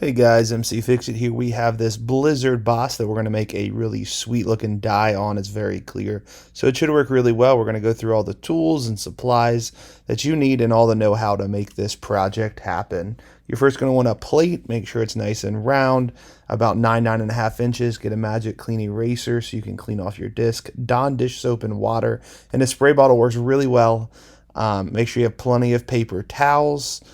Hey guys, Mcfixit here. We have this Blizzard Boss that we're going to make a really sweet looking dye on. It's very clear, so it should work really well. We're going to go through all the tools and supplies that you need and all the know-how to make this project happen. You're first going to want a plate. Make sure it's nice and round, about 9.5 inches. Get a magic clean eraser so you can clean off your disc. Dawn dish soap and water, and a spray bottle works really well. Make sure you have plenty of paper towels.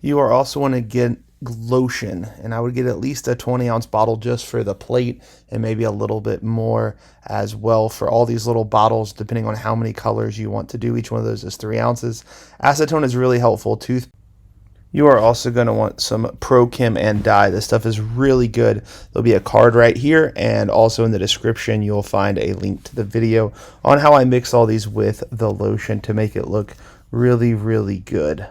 You are also want to get lotion, and I would get at least a 20-ounce bottle just for the plate, and maybe a little bit more as well for all these little bottles, depending on how many colors you want to do. Each one of those is 3 ounces. Acetone is really helpful. You are also going to want some Pro Chem and Dye. This stuff is really good. There'll be a card right here, and also in the description you'll find a link to the video on how I mix all these with the lotion to make it look really, really good.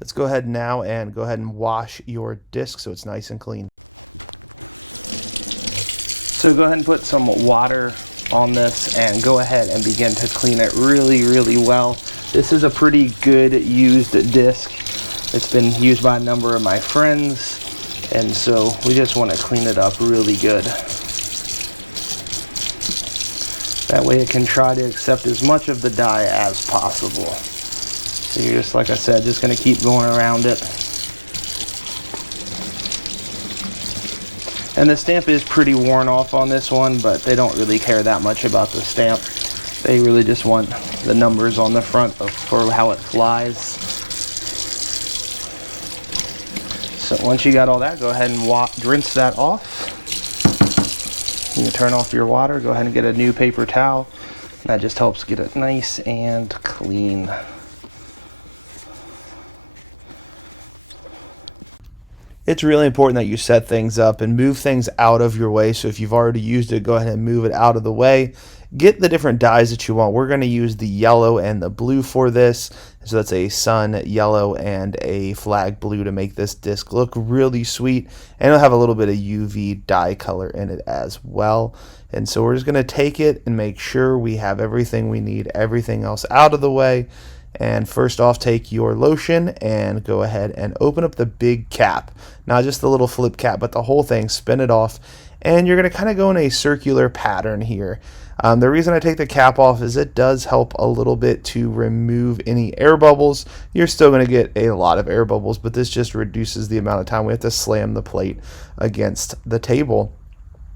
Let's go ahead now and wash your disc so it's nice and clean. So go ahead and put some water on this and go ahead and begin to clean it really, really well. This is a pretty good used disc. It's been used by a number of my friends, and so we just want to clean it up really good. That way it can try to accept as much of the dye as possible. So you're just, like I said, just going to keep going around it. And the stamp is pretty worn off on this one, but they don't really care that much about the stamp. They really just want the numbers on the front for how it flies. So once you got all that, go ahead and rinse that off. You can turn off your water, go ahead and get a new paper towel. That just helps get it nice and clean. It's really important that you set things up and move things out of your way. So if you've already used it, go ahead and move it out of the way. Get the different dyes that you want. We're going to use the yellow and the blue for this. So that's a sun yellow and a flag blue to make this disc look really sweet. And it'll have a little bit of UV dye color in it as well. And so we're just going to take it and make sure we have everything we need, everything else out of the way. And first off, take your lotion and go ahead and open up the big cap. Not just the little flip cap, but the whole thing. Spin it off. And you're going to kind of go in a circular pattern here. The reason I take the cap off is it does help a little bit to remove any air bubbles. You're still going to get a lot of air bubbles, but this just reduces the amount of time we have to slam the plate against the table.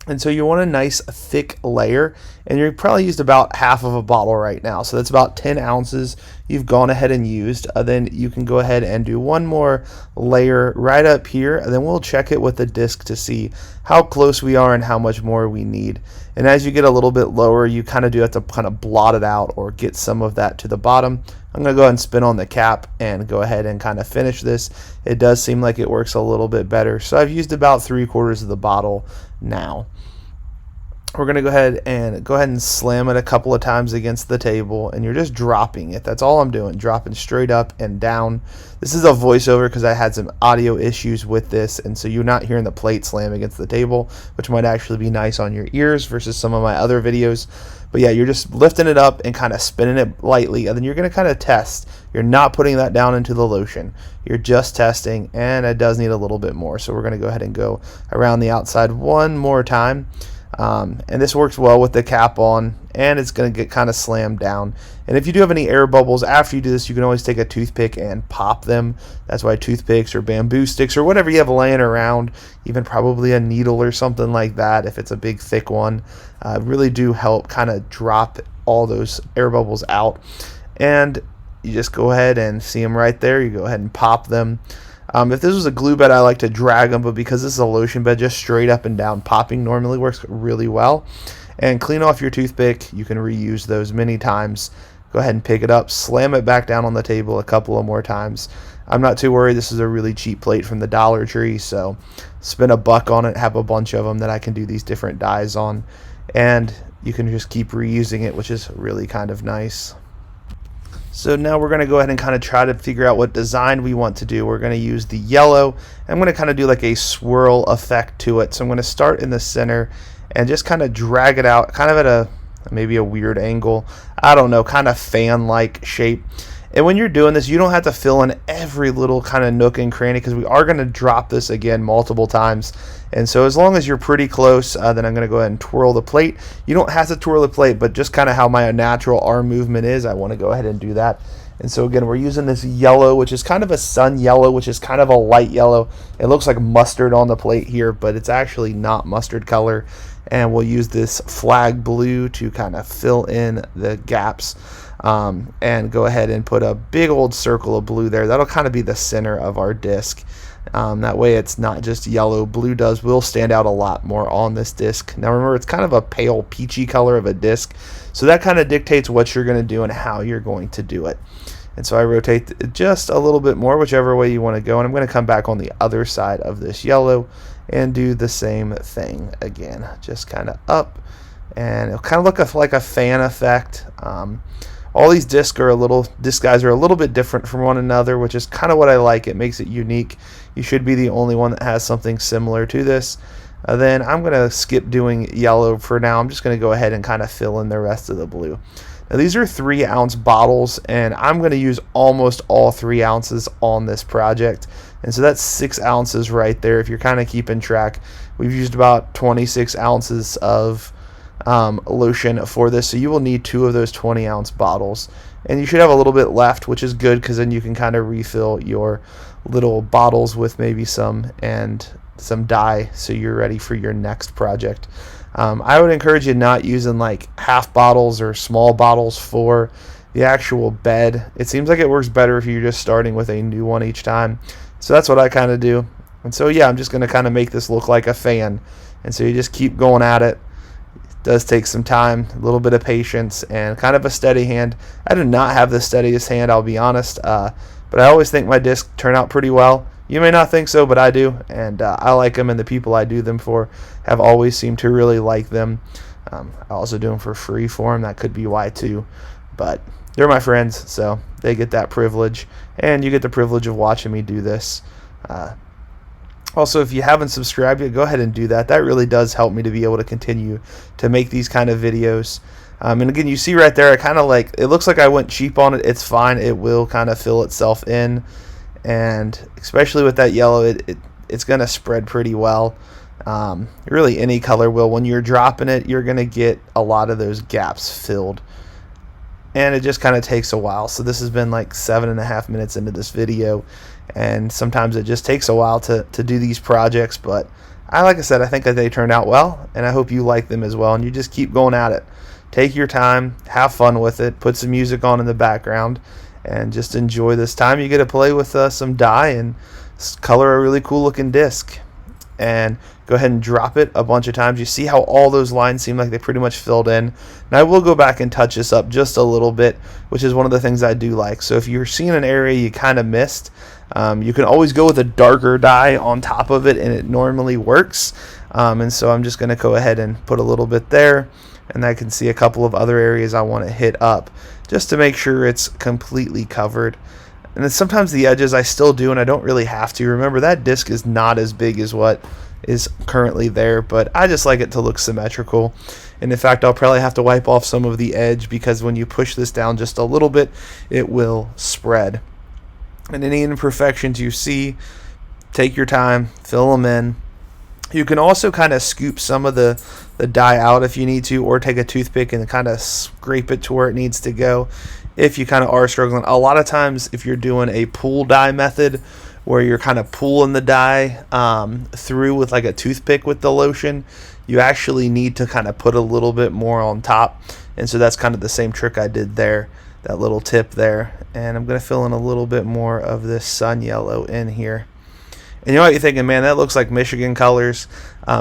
And so you want a nice thick layer, and you've probably used about half of a bottle right now. So that's about 10 ounces you've gone ahead and used. Then you can go ahead and do one more layer right up here, and then we'll check it with the disc to see how close we are and how much more we need. And as you get a little bit lower, you kind of do have to kind of blot it out or get some of that to the bottom. I'm going to go ahead and spin on the cap and go ahead and kind of finish this. It does seem like it works a little bit better. So I've used about 3/4 of the bottle now. We're going to go ahead and slam it a couple of times against the table, and you're just dropping it. That's all I'm doing, dropping straight up and down. This is a voiceover because I had some audio issues with this, and so you're not hearing the plate slam against the table, which might actually be nice on your ears versus some of my other videos. But yeah, you're just lifting it up and kind of spinning it lightly, and then you're going to kind of test. You're not putting that down into the lotion. You're just testing, and it does need a little bit more. So we're going to go ahead and go around the outside one more time. And this works well with the cap on, and it's going to get kind of slammed down. And if you do have any air bubbles after you do this, you can always take a toothpick and pop them. That's why toothpicks or bamboo sticks or whatever you have laying around, even probably a needle or something like that if it's a big thick one, really do help kind of drop all those air bubbles out. And you just go ahead and see them right there. You go ahead and pop them. If this was a glue bed, I like to drag them, but because this is a lotion bed, just straight up and down popping normally works really well. And clean off your toothpick. You can reuse those many times. Go ahead and pick it up, slam it back down on the table a couple of more times. I'm not too worried. This is a really cheap plate from the Dollar Tree, so spend $1 on it, have a bunch of them that I can do these different dyes on, and you can just keep reusing it, which is really kind of nice. So now we're going to go ahead and kind of try to figure out what design we want to do. We're going to use the yellow. I'm going to kind of do like a swirl effect to it. So I'm going to start in the center and just kind of drag it out, kind of at maybe a weird angle. I don't know, kind of fan-like shape. And when you're doing this, you don't have to fill in every little kind of nook and cranny, because we are going to drop this again multiple times. And so as long as you're pretty close, then I'm going to go ahead and twirl the plate. You don't have to twirl the plate, but just kind of how my natural arm movement is, I want to go ahead and do that. And so again, we're using this yellow, which is kind of a sun yellow, which is kind of a light yellow. It looks like mustard on the plate here, but it's actually not mustard color. And we'll use this flag blue to kind of fill in the gaps, and go ahead and put a big old circle of blue there. That'll kind of be the center of our disc. That way it's not just yellow. Blue will stand out a lot more on this disc. Now remember, it's kind of a pale peachy color of a disc, so that kind of dictates what you're going to do and how you're going to do it. And so I rotate just a little bit more, whichever way you want to go, and I'm going to come back on the other side of this yellow and do the same thing again, just kind of up, and it'll kind of look like a fan effect. All these disc guys are a little bit different from one another, which is kind of what I like. It makes it unique. You should be the only one that has something similar to this. Then I'm going to skip doing yellow for now. I'm just going to go ahead and kind of fill in the rest of the blue. Now these are 3-ounce bottles, and I'm going to use almost all 3 ounces on this project. And so that's 6 ounces right there. If you're kind of keeping track, we've used about 26 ounces of lotion for this, so you will need 2 of those 20-ounce bottles, and you should have a little bit left, which is good, because then you can kind of refill your little bottles with maybe some dye, so you're ready for your next project. I would encourage you not using like half bottles or small bottles for the actual bed. It seems like it works better if you're just starting with a new one each time, so that's what I kind of do. And so yeah, I'm just going to kind of make this look like a fan, and so you just keep going at it. Does take some time, a little bit of patience, and kind of a steady hand. I do not have the steadiest hand, I'll be honest, but I always think my discs turn out pretty well. You may not think so, but I do, and I like them, and the people I do them for have always seemed to really like them. I also do them for free for them. That could be why too, but they're my friends, so they get that privilege, and you get the privilege of watching me do this. Also, if you haven't subscribed yet, go ahead and do that. That really does help me to be able to continue to make these kind of videos. And again, you see right there, I kind of like, it looks like I went cheap on it. It's fine. It will kind of fill itself in. And especially with that yellow, it's going to spread pretty well. Really, any color will. When you're dropping it, you're going to get a lot of those gaps filled. And it just kind of takes a while. So this has been like 7.5 minutes into this video, and sometimes it just takes a while to do these projects, but like I said, I think that they turned out well, and I hope you like them as well. And you just keep going at it. Take your time, have fun with it, put some music on in the background, and just enjoy this time. You get to play with some dye and color a really cool looking disc. And go ahead and drop it a bunch of times. You see how all those lines seem like they pretty much filled in. Now I will go back and touch this up just a little bit, which is one of the things I do like. So if you're seeing an area you kind of missed, you can always go with a darker dye on top of it, and it normally works. And so I'm just going to go ahead and put a little bit there, and I can see a couple of other areas I want to hit up just to make sure it's completely covered. And then sometimes the edges I still do, and I don't really have to. Remember, that disc is not as big as what is currently there, but I just like it to look symmetrical. And in fact, I'll probably have to wipe off some of the edge, because when you push this down just a little bit, it will spread. And any imperfections you see, take your time, fill them in. You can also kind of scoop some of the dye out if you need to, or take a toothpick and kind of scrape it to where it needs to go if you kind of are struggling. A lot of times if you're doing a pull dye method where you're kind of pulling the dye through with like a toothpick with the lotion, you actually need to kind of put a little bit more on top. And so that's kind of the same trick I did there, that little tip there. And I'm going to fill in a little bit more of this sun yellow in here. And you know what you're thinking, man, that looks like Michigan colors.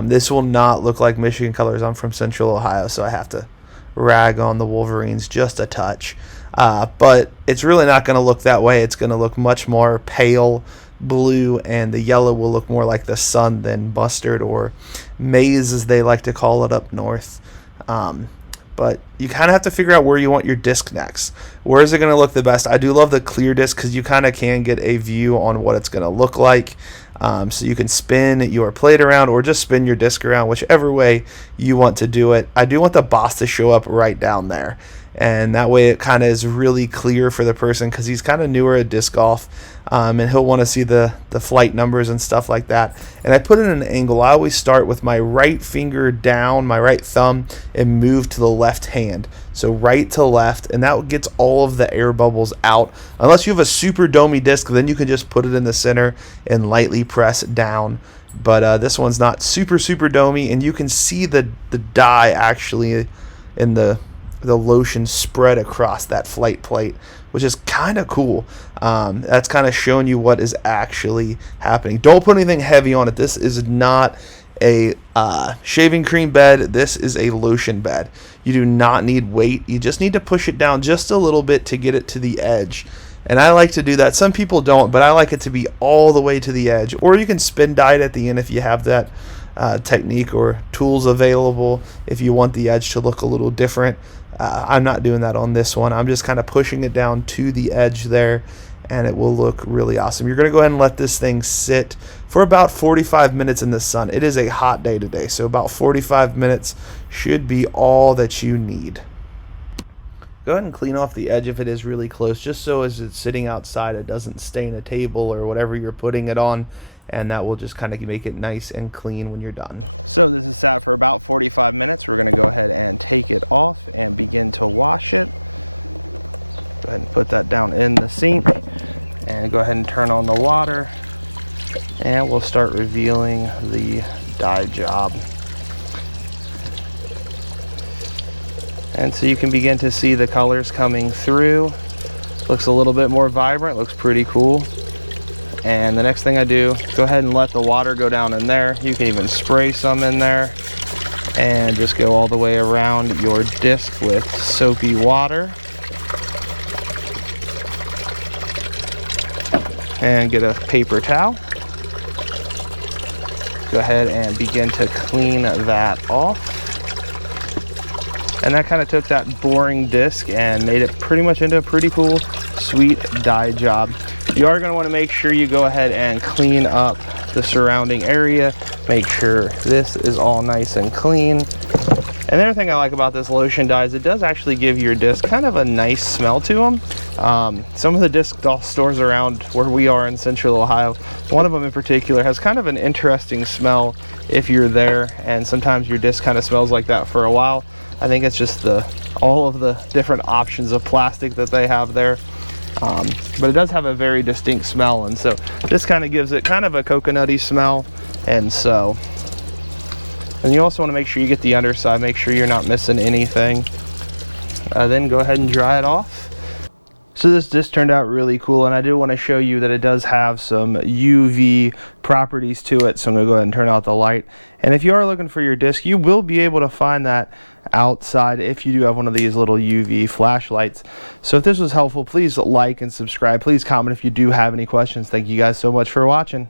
This will not look like Michigan colors. I'm from Central Ohio, so I have to rag on the Wolverines just a touch. But it's really not going to look that way. It's going to look much more pale blue, and the yellow will look more like the sun than mustard, or maize as they like to call it up north. But you kind of have to figure out where you want your disc next. Where is it going to look the best? I do love the clear disc because you kind of can get a view on what it's going to look like. So you can spin your plate around, or just spin your disc around, whichever way you want to do it. I do want the boss to show up right down there. and that way it kind of is really clear for the person, because he's kind of newer at disc golf, and he'll want to see the flight numbers and stuff like that. And I put it in an angle. I always start with my right finger down, my right thumb, and move to the left hand. So right to left, and that gets all of the air bubbles out. Unless you have a super domey disc, then you can just put it in the center and lightly press down. But this one's not super domey, and you can see the dye actually in the lotion spread across that flight plate, which is kind of cool. That's kind of showing you what is actually happening. Don't put anything heavy on it. This is not a shaving cream bed. This is a lotion bed. You do not need weight. You just need to push it down just a little bit to get it to the edge. And I like to do that. Some people don't, but I like it to be all the way to the edge. Or you can spin dye it at the end if you have that technique or tools available if you want the edge to look a little different. I'm not doing that on this one. I'm just kind of pushing it down to the edge there, and it will look really awesome. You're going to go ahead and let this thing sit for about 45 minutes in the sun. It is a hot day today, so about 45 minutes should be all that you need. Go ahead and clean off the edge if it is really close, just so as it's sitting outside it doesn't stain a table or whatever you're putting it on, and that will just kind of make it nice and clean when you're done. So this is sat for about 45 minutes. We're going to go ahead and take it off and begin to wash it. Go ahead and put that down in the sink, and go ahead and turn on the water, and we'll start revealing the dye job. And so you can begin to see the colors coming through. Looks a little bit more vibrant, looks pretty cool. And the next thing I do, go ahead and let the water go down in there. You can even spray some in there and just go all the way around your disc with soapy water. And get a paper towel. Go ahead and begin to clean that off. And that kind of took that boring disc and made it pretty much into a pretty cool, sweet dye job. You are going to want to make sure you go ahead and clean up the surrounding area. Make sure this is all nice and clean. And the other thing I like about this lotion dye is it does actually give your disc kind of a nice smell to them. Some of the disc stores around where we are in Central Ohio, one of them in particular has kind of an interesting smell if you're there, and sometimes your disc kind of smells like that for a while. I think it's just all of the different options of plastic that they have there. But it does have a very distinct smell, and so this kind of gives it kind of a coconutty smell. And you also want to make sure you get the underside, make sure you're not missing anything. Then go ahead and dry it off. So this disc turned out really cool, and I do want to show you that it does have some UV properties to it. So I'm going to go ahead and turn out the light. And if you are looking for your disc, you will be able to find that outside if you do have one of these little UV flashlights. So if this was helpful, please like and subscribe. Please comment if you do have any questions. Thank you guys so much for watching.